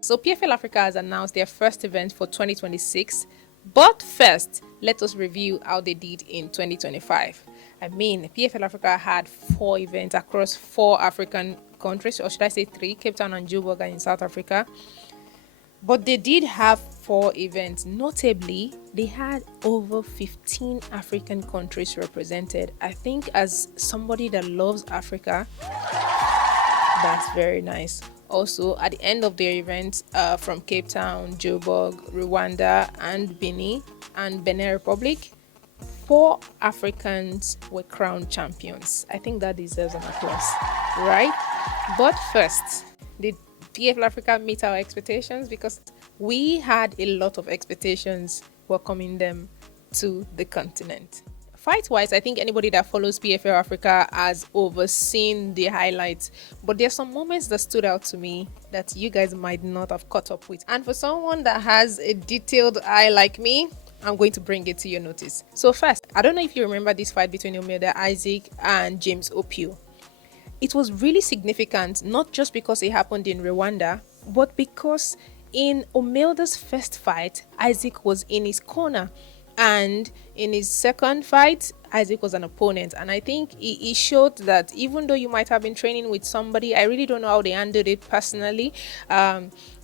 So PFL Africa has announced their first event for 2026. But first, let us review how they did in 2025. I mean, PFL Africa had 4 events across 4 African countries, or should I say 3, Cape Town and Joburg in South Africa. But they did have 4 events. Notably, they had over 15 African countries represented. I think as somebody that loves Africa, that's very nice. Also, at the end of their event, from Cape Town, Joburg, Rwanda, and Benin Republic, 4 Africans were crowned champions. I think that deserves an applause, right? But first, did PFL Africa meet our expectations? Because we had a lot of expectations welcoming them to the continent. Fight-wise, I think anybody that follows PFL Africa has overseen the highlights, but there are some moments that stood out to me that you guys might not have caught up with. And for someone that has a detailed eye like me, I'm going to bring it to your notice. So first, I don't know if you remember this fight between Omelda Isaac and James Opio. It was really significant, not just because it happened in Rwanda, but because in Omelda's first fight, Isaac was in his corner. And in his second fight, Isaac was an opponent. And I think he showed that even though you might have been training with somebody, I really don't know how they handled it personally.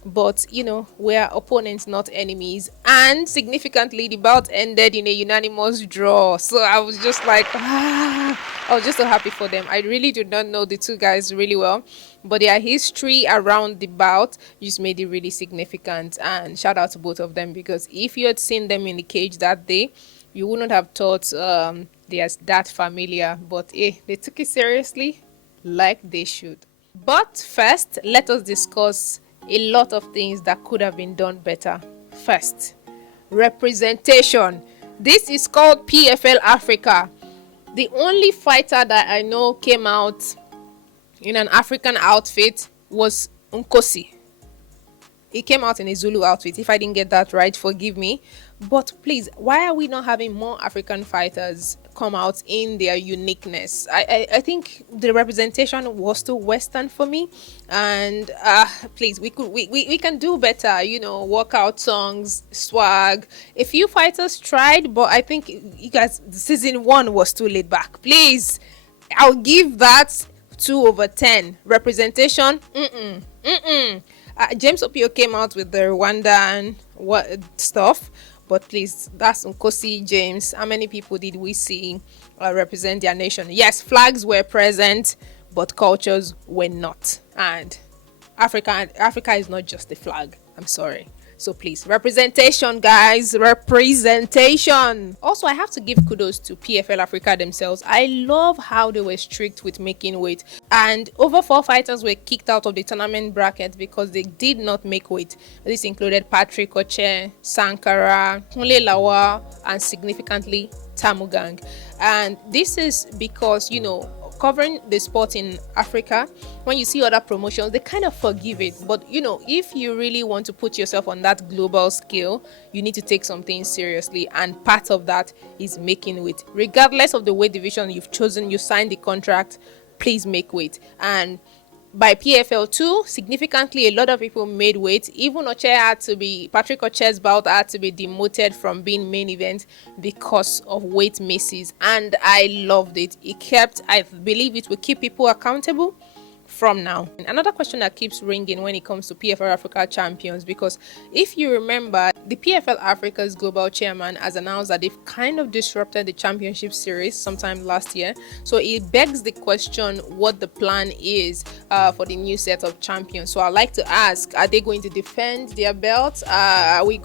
But, you know, we're opponents, not enemies. And significantly, the bout ended in a unanimous draw. So I was just like, I was just so happy for them. I really did not know the two guys really well, but their history around the bout just made it really significant. And shout out to both of them, because if you had seen them in the cage that day, you wouldn't have thought they're that familiar. But they took it seriously like they should. But first, let us discuss a lot of things that could have been done better. First, representation. This is called PFL Africa. The only fighter that I know came out in an African outfit was Nkosi. He came out in a Zulu outfit. If I didn't get that right, forgive me. But please, why are we not having more African fighters come out in their uniqueness? I think the representation was too Western for me. And please, we can do better. You know, workout songs, swag. A few fighters tried, but I think you guys, season 1 was too laid back. Please, I'll give that 2/10. Representation, James Opio came out with the Rwandan stuff, but please, that's Nkosi, James. How many people did we see represent their nation? Yes, flags were present, but cultures were not. And Africa is not just a flag. I'm sorry. So please, representation, guys, representation. Also, I have to give kudos to PFL Africa themselves. I love how they were strict with making weight, and over 4 fighters were kicked out of the tournament bracket because they did not make weight. This included Patrick Oche, Sankara, Kunle Lawa, and significantly Tamugang. And this is because, you know, covering the sport in Africa, when you see other promotions, they kind of forgive it. But, you know, if you really want to put yourself on that global scale, you need to take something seriously. And part of that is making weight. Regardless of the weight division you've chosen, you signed the contract, please make weight. And by PFL 2, significantly, a lot of people made weight. Even Patrick Oche's bout had to be demoted from being main event because of weight misses. And I loved it. I believe it will keep people accountable from now. Another question that keeps ringing when it comes to PFL Africa champions, because if you remember, the PFL Africa's global chairman has announced that they've kind of disrupted the championship series sometime last year. So it begs the question what the plan is for the new set of champions. So I'd like to ask, are they going to defend their belts? Are we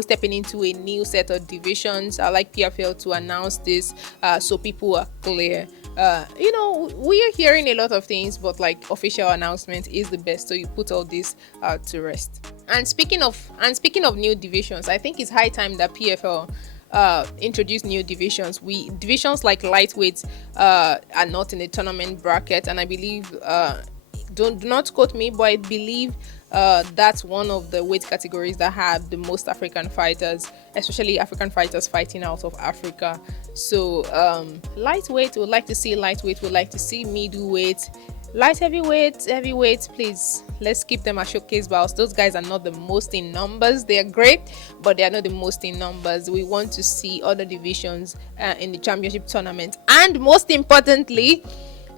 stepping into a new set of divisions? I'd like PFL to announce this so people are clear. You know, we are hearing a lot of things, but like official announcement is the best. So you put all this to rest. And speaking of new divisions, I think it's high time that PFL introduce new divisions. Divisions like lightweight are not in the tournament bracket, and I believe do not quote me, but I believe that's one of the weight categories that have the most African fighters, especially African fighters fighting out of Africa. So lightweight, we would like to see lightweight, we would like to see middleweight, light heavyweight, please let's keep them as showcase bouts. Those guys are not the most in numbers. They are great, but they are not the most in numbers. We want to see other divisions in the championship tournament, and most importantly,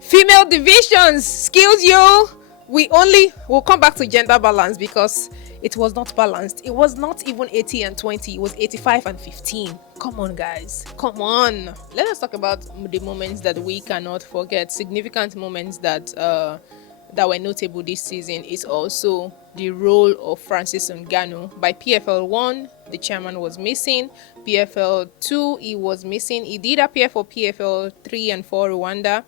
female divisions. Skills, yo. We'll come back to gender balance because it was not balanced. It was not even 80 and 20. It was 85 and 15. Come on, guys. Come on. Let us talk about the moments that we cannot forget. Significant moments that were notable this season is also the role of Francis Ngannou. By PFL 1, the chairman was missing. PFL 2, he was missing. He did appear for PFL 3 and 4 Rwanda.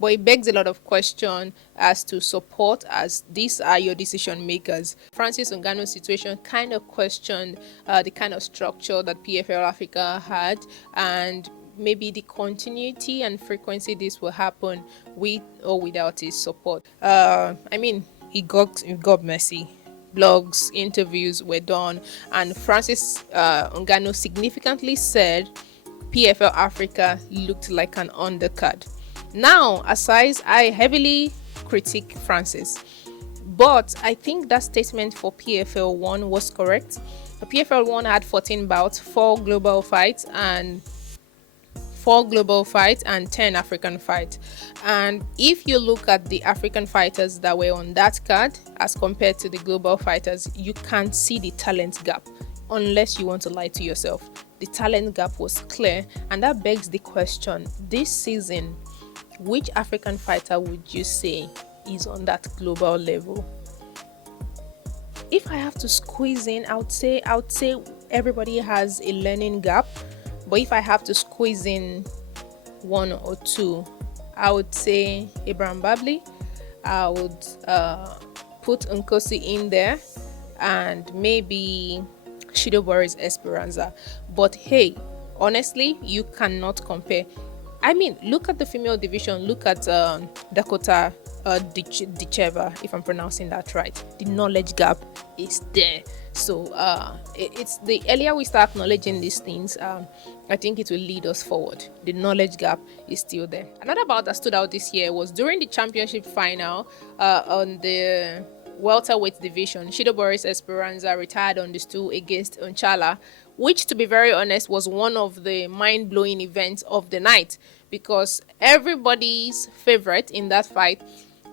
But it begs a lot of question as to support, as these are your decision makers. Francis Ngannou's situation kind of questioned the kind of structure that PFL Africa had, and maybe the continuity and frequency this will happen with or without his support. He got messy. Blogs, interviews were done, and Francis Ngannou significantly said PFL Africa looked like an undercard. Now, aside, I heavily critique Francis, but I think that statement for PFL 1 was correct. The PFL 1 had 14 bouts, 4 global fights and 10 African fights. And if you look at the African fighters that were on that card as compared to the global fighters, you can see the talent gap, unless you want to lie to yourself. The talent gap was clear, and that begs the question, this season, which African fighter would you say is on that global level? If I have to squeeze in, I would say everybody has a learning gap. But if I have to squeeze in one or two, I would say Abraham Babli. I would put Nkosi in there, and maybe Shido Boris Esperanza. But hey, honestly, you cannot compare. I mean, look at the female division. Look at Dakota Dicheva, if I'm pronouncing that right. The knowledge gap is there. So it's the earlier we start acknowledging these things, I think it will lead us forward. The knowledge gap is still there. Another bout that stood out this year was during the championship final on the welterweight division. Shido Boris Esperanza retired on the stool against Unchala, which, to be very honest, was one of the mind-blowing events of the night, because everybody's favorite in that fight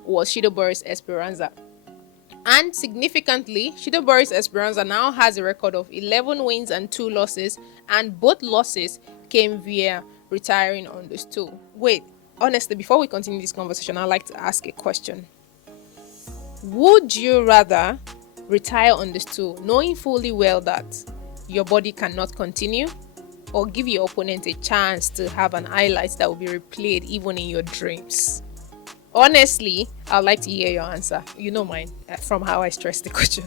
was Shido Boris Esperanza. And significantly, Shido Boris Esperanza now has a record of 11 wins and 2 losses, and both losses came via retiring on the stool. Wait, honestly, before we continue this conversation, I'd like to ask a question. Would you rather retire on the stool knowing fully well that your body cannot continue, or give your opponent a chance to have an highlight that will be replayed even in your dreams? Honestly, I'd like to hear your answer. You know mine, from how I stressed the question.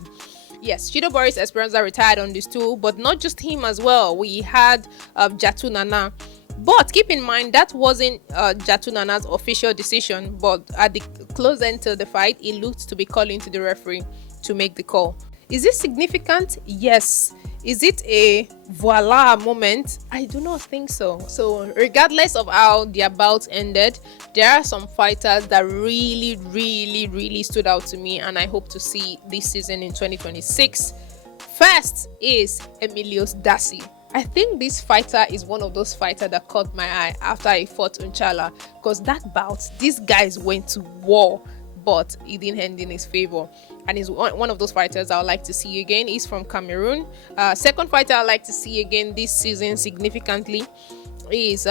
Yes, Shido Boris Esperanza retired on the stool, but not just him as well. We had Jatu Nana. But keep in mind, that wasn't Jatu Nana's official decision, but at the close end to the fight, he looked to be calling to the referee to make the call. Is this significant? Yes. Is it a voila moment? I do not think so. So regardless of how their bout ended, there are some fighters that really, really, really stood out to me, and I hope to see this season in 2026. First is Emilius Dassi. I think this fighter is one of those fighters that caught my eye after I fought Unchala, because that bout, these guys went to war, but it didn't end in his favor. And he's one of those fighters I would like to see again. He's from Cameroon. Second fighter I'd like to see again this season significantly is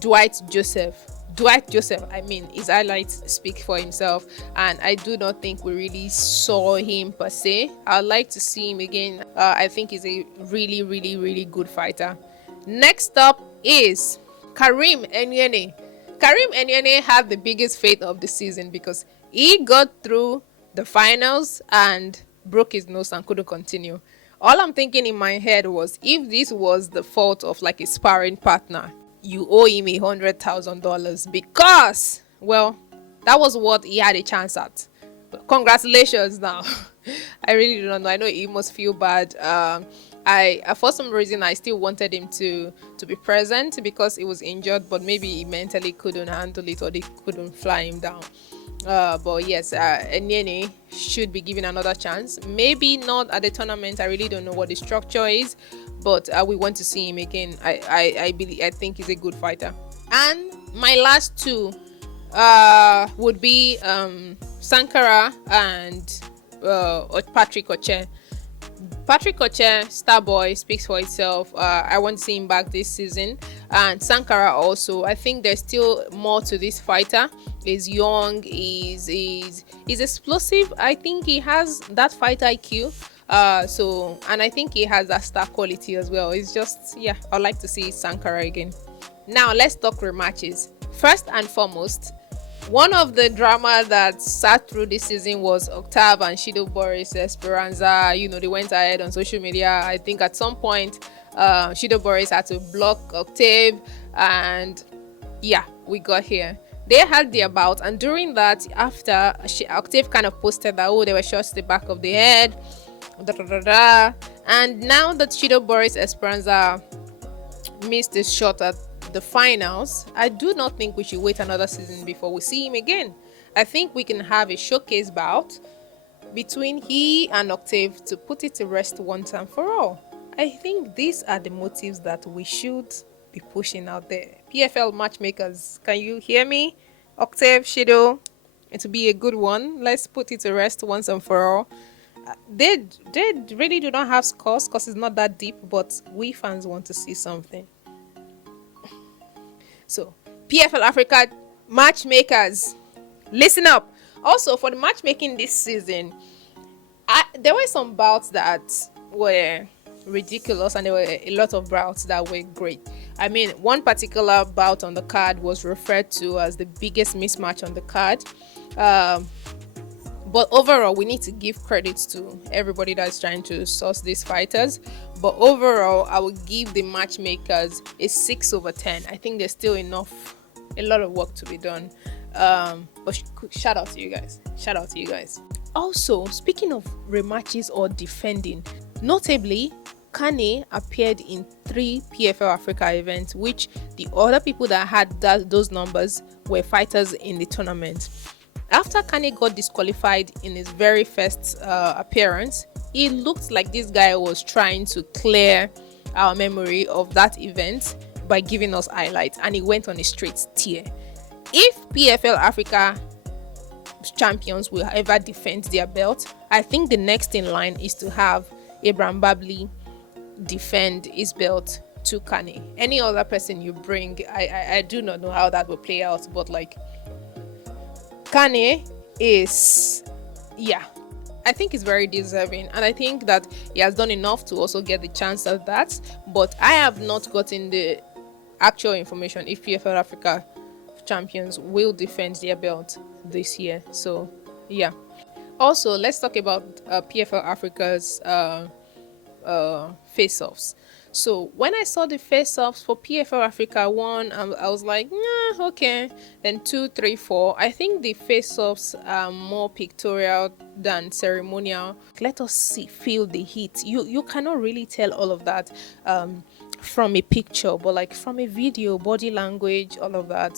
Dwight Joseph. His highlights speak for himself, and I do not think we really saw him per se. I'd like to see him again. I think he's a really, really, really good fighter. Next up is Karim Enyene. Karim Enyene had the biggest fate of the season because he got through the finals and broke his nose and couldn't continue. All I'm thinking in my head was, if this was the fault of like a sparring partner, you owe him $100,000, because, well, that was what he had a chance at. But congratulations now. I really do not know. I know he must feel bad. For some reason, I still wanted him to be present because he was injured, but maybe he mentally couldn't handle it, or they couldn't fly him down. But yes, Enyene should be given another chance. Maybe not at the tournament. I really don't know what the structure is, but we want to see him again. I think he's a good fighter. And my last two would be Sankara and Patrick Oche. Patrick Oche, Starboy, speaks for itself. I want to see him back this season. And Sankara also. I think there's still more to this fighter. He's young, he's explosive. I think he has that fight IQ. And I think he has that star quality as well. It's just, yeah, I'd like to see Sankara again. Now let's talk rematches. First and foremost, one of the drama that sat through this season was Octave and Shido Boris Esperanza. They went ahead on social media. I think at some point, Shido Boris had to block Octave, and yeah, we got here. They had their bout, and during that, after Octave kind of posted that, they were shots to the back of the head, and now that Shido Boris Esperanza missed his shot at the finals, I do not think we should wait another season before we see him again. I think we can have a showcase bout between he and Octave to put it to rest once and for all. I think these are the motives that we should be pushing out there. PFL matchmakers, can you hear me? Octave, Shido, it will be a good one. Let's put it to rest once and for all. They really do not have scores because it's not that deep, but we fans want to see something. So, PFL Africa matchmakers, listen up. Also, for the matchmaking this season, there were some bouts that were ridiculous, and there were a lot of bouts that were great. I mean, one particular bout on the card was referred to as the biggest mismatch on the card. But overall, we need to give credit to everybody that's trying to source these fighters. But overall, I would give the matchmakers a 6/10. I think there's still a lot of work to be done. But shout out to you guys. Also, speaking of rematches or defending, notably, Kane appeared in 3 PFL Africa events, which the other people that had those numbers were fighters in the tournament. After Kane got disqualified in his very first appearance, it looked like this guy was trying to clear our memory of that event by giving us highlights, and he went on a straight tear. If PFL Africa champions will ever defend their belt, I think the next in line is to have Abraham Babli defend his belt to Kane. Any other person you bring, I do not know how that will play out, but like, Kane is, I think he's very deserving, and I think that he has done enough to also get the chance at that. But I have not gotten the actual information if PFL Africa champions will defend their belt this year. So, yeah. Also, let's talk about PFL Africa's face-offs. So when I saw the face-offs for PFL Africa 1, I was like, nah, okay. Then 2, 3, 4. I think the face-offs are more pictorial than ceremonial. Let us feel the heat. You cannot really tell all of that from a picture, but like from a video, body language, all of that.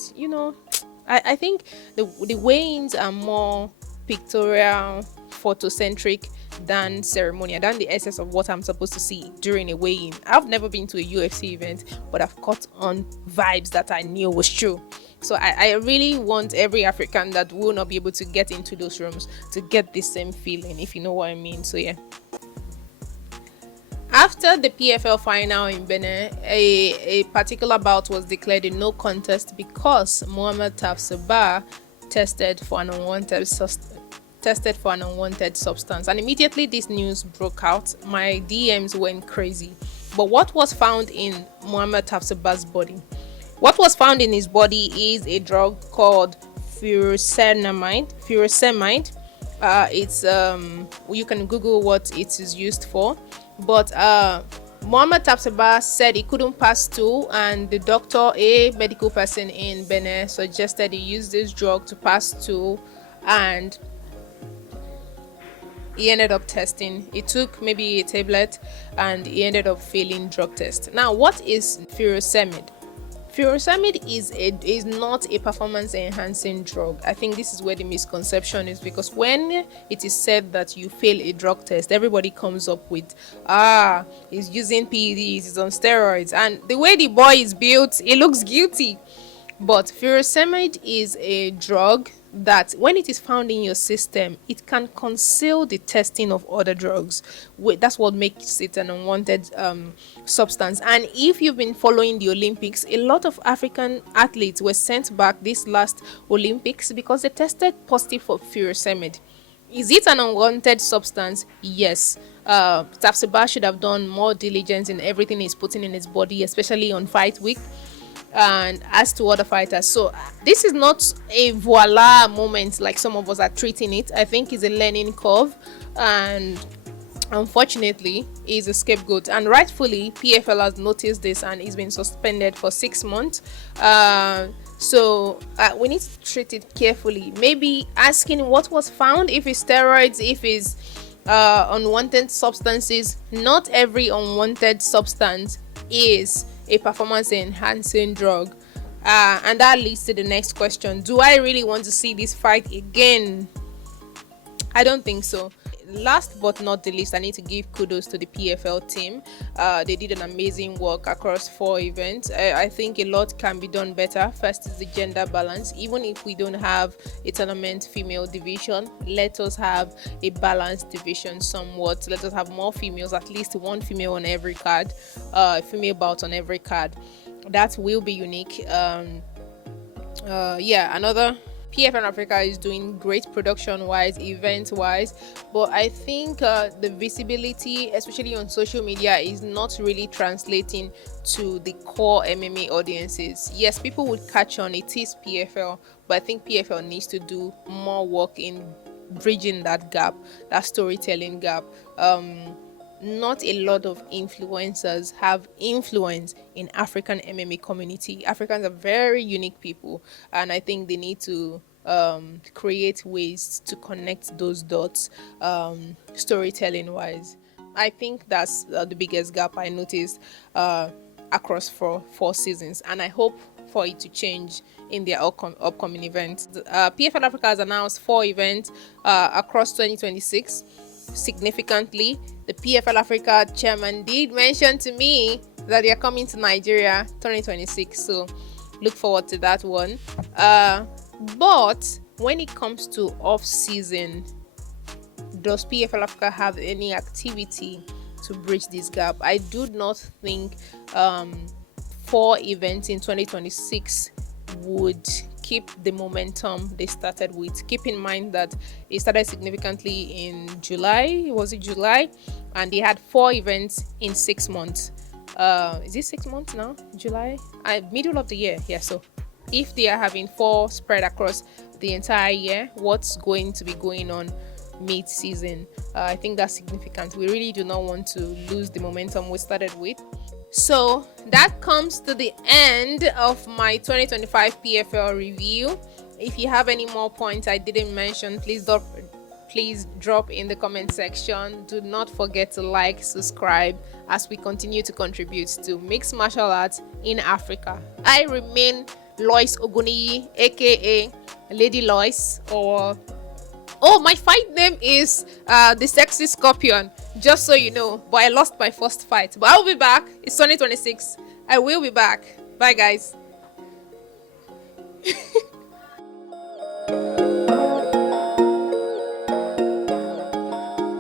I think the weigh-ins are more pictorial, photocentric than ceremonial, than the essence of what I'm supposed to see during a weigh-in. I've never been to a UFC event, but I've caught on vibes that I knew was true. So I really want every African that will not be able to get into those rooms to get the same feeling, if you know what I mean. So yeah. After the PFL final in Benin, a particular bout was declared a no contest because Mohamed Tafsaba tested for an unwanted substance, and immediately this news broke out. My DMs went crazy. But what was found in Mohamed Tafsaba's body? What was found in his body is a drug called furosemide. It's you can Google what it is used for. But Mohamed Tafsaba said he couldn't pass stool, and the doctor, a medical person in Benin, suggested he use this drug to pass stool, and he ended up testing. He took maybe a tablet and he ended up failing drug test. Now, what is furosemide? Furosemide is not a performance enhancing drug. I think this is where the misconception is, because when it is said that you fail a drug test, everybody comes up with he's using PEDs, he's on steroids, and the way the boy is built, it looks guilty. But furosemide is a drug that when it is found in your system, it can conceal the testing of other drugs. That's what makes it an unwanted substance. And if you've been following the Olympics, a lot of African athletes were sent back this last Olympics because they tested positive for furosemide. Is it an unwanted substance? Yes. Tafsiba should have done more diligence in everything he's putting in his body, especially on fight week and as to other fighters. So this is not a voila moment like some of us are treating it. I think it's a learning curve, and unfortunately is a scapegoat, and rightfully PFL has noticed this and he's been suspended for 6 months. So we need to treat it carefully, maybe asking what was found, if it's steroids, if it's unwanted substances. Not every unwanted substance is a performance enhancing drug, and that leads to the next question: do I really want to see this fight again? I don't think so. Last but not the least, I need to give kudos to the PFL team. They did an amazing work across 4 events. I think a lot can be done better. First is the gender balance. Even if we don't have a tournament female division, let us have a balanced division somewhat. Let us have more females, at least one female on every card, female bout on every card. That will be unique. Another PFL Africa is doing great production-wise, event-wise, but I think the visibility, especially on social media, is not really translating to the core MMA audiences. Yes, people would catch on, it is PFL, but I think PFL needs to do more work in bridging that gap, that storytelling gap. Not a lot of influencers have influence in African MMA community. Africans are very unique people, and I think they need to create ways to connect those dots, storytelling wise. I think that's the biggest gap I noticed across four seasons, and I hope for it to change in their upcoming events. PFL Africa has announced 4 events across 2026. Significantly, the PFL Africa chairman did mention to me that they are coming to Nigeria 2026, so look forward to that one. But when it comes to off season, does PFL Africa have any activity to bridge this gap? I do not think 4 events in 2026 would keep the momentum they started with. Keep in mind that it started significantly in July. Was it July? And they had 4 events in 6 months. Is it 6 months now? July? Middle of the year. Yeah, so if they are having 4 spread across the entire year, what's going to be going on mid-season? I think that's significant. We really do not want to lose the momentum we started with. So that comes to the end of my 2025 PFL review. If you have any more points I didn't mention, please drop in the comment section. Do not forget to like, subscribe as we continue to contribute to mixed martial arts in Africa. I remain Lois Oguniyi, aka Lady Lois, or my fight name is the Sexy Scorpion, just so you know. But I lost my first fight. But I'll be back. It's 2026. I will be back. Bye, guys.